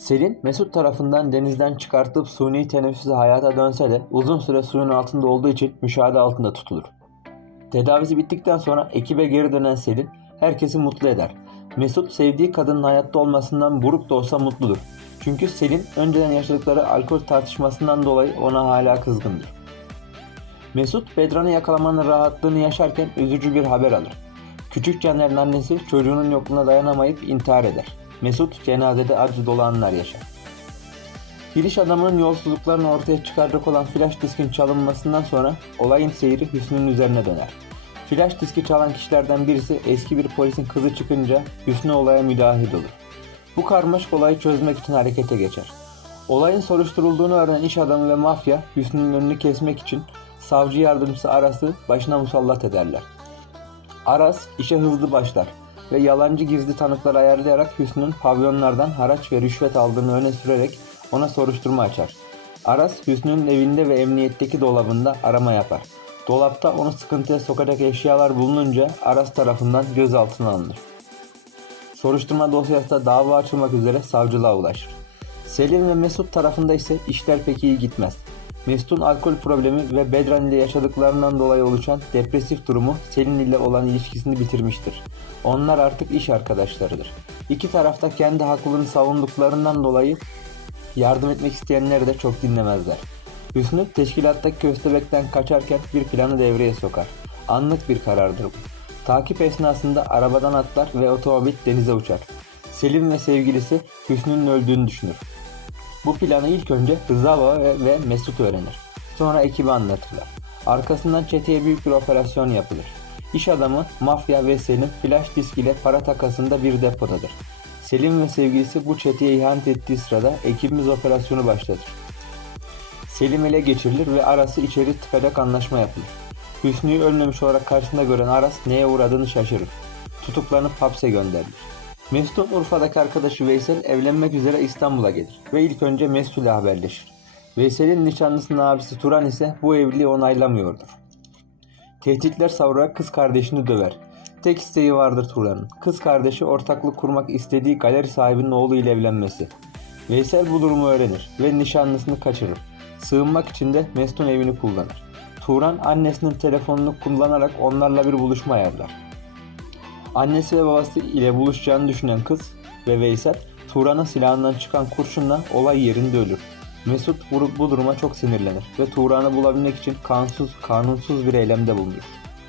Selin, Mesut tarafından denizden çıkartıp suni teneffüsü hayata dönse de uzun süre suyun altında olduğu için müşahede altında tutulur. Tedavisi bittikten sonra ekibe geri dönen Selin herkesi mutlu eder. Mesut sevdiği kadının hayatta olmasından buruk da olsa mutludur. Çünkü Selin önceden yaşadıkları alkol tartışmasından dolayı ona hala kızgındır. Mesut Bedran'ı yakalamanın rahatlığını yaşarken üzücü bir haber alır. Küçük Caner'in annesi çocuğunun yokluğuna dayanamayıp intihar eder. Mesut cenazede acı dolu yaşar. Bir iş adamının yolsuzluklarını ortaya çıkaracak olan flash diskin çalınmasından sonra olayın seyri Hüsnü'nün üzerine döner. Flash diski çalan kişilerden birisi eski bir polisin kızı çıkınca Hüsnü olaya müdahil olur. Bu karmaşık olayı çözmek için harekete geçer. Olayın soruşturulduğunu öğrenen iş adamı ve mafya Hüsnü'nün önünü kesmek için savcı yardımcısı Aras'ı başına musallat ederler. Aras işe hızlı başlar ve yalancı gizli tanıklar ayarlayarak Hüsnü'nün pavyonlardan haraç ve rüşvet aldığını öne sürerek ona soruşturma açar. Aras Hüsnü'nün evinde ve emniyetteki dolabında arama yapar. Dolapta onu sıkıntıya sokacak eşyalar bulununca Aras tarafından gözaltına alınır. Soruşturma dosyasında dava açılmak üzere savcılığa ulaşır. Selim ve Mesut tarafında ise işler pek iyi gitmez. Mesut'un alkol problemi ve Bedran ile yaşadıklarından dolayı oluşan depresif durumu Selin ile olan ilişkisini bitirmiştir. Onlar artık iş arkadaşlarıdır. İki tarafta kendi hakkını savunduklarından dolayı yardım etmek isteyenleri de çok dinlemezler. Hüsnü teşkilattaki köstebekten kaçarken bir planı devreye sokar. Anlık bir karardır bu. Takip esnasında arabadan atlar ve otomobil denize uçar. Selim ve sevgilisi Hüsnü'nün öldüğünü düşünür. Bu planı ilk önce Rıza Baba ve, ve Mesut öğrenir. Sonra ekibi anlatırlar. Arkasından çeteye büyük bir operasyon yapılır. İş adamı, mafya ve Selim flash disk ile para takasında bir depodadır. Selim ve sevgilisi bu çeteye ihanet ettiği sırada ekibimiz operasyonu başlatır. Selim ele geçirilir ve Aras'ı içeri tıkacak anlaşma yapılır. Hüsnü'yü ölmemiş olarak karşısında gören Aras neye uğradığını şaşırır. Tutuklanıp hapse gönderilir. Mesut'un Urfa'daki arkadaşı Veysel evlenmek üzere İstanbul'a gelir ve ilk önce Mesut ile haberleşir. Veysel'in nişanlısının abisi Turan ise bu evliliği onaylamıyordur. Tehditler savurarak kız kardeşini döver. Tek isteği vardır Turan'ın. Kız kardeşi ortaklık kurmak istediği galeri sahibinin oğlu ile evlenmesi. Veysel bu durumu öğrenir ve nişanlısını kaçırır. Sığınmak için de Mesut'un evini kullanır. Turan annesinin telefonunu kullanarak onlarla bir buluşma ayarlar. Annesi ve babası ile buluşacağını düşünen kız ve Veysel Turan'ın silahından çıkan kurşunla olay yerinde ölür. Mesut bu, bu duruma çok sinirlenir ve Turan'ı bulabilmek için kanunsuz, kanunsuz bir eylemde bulunur.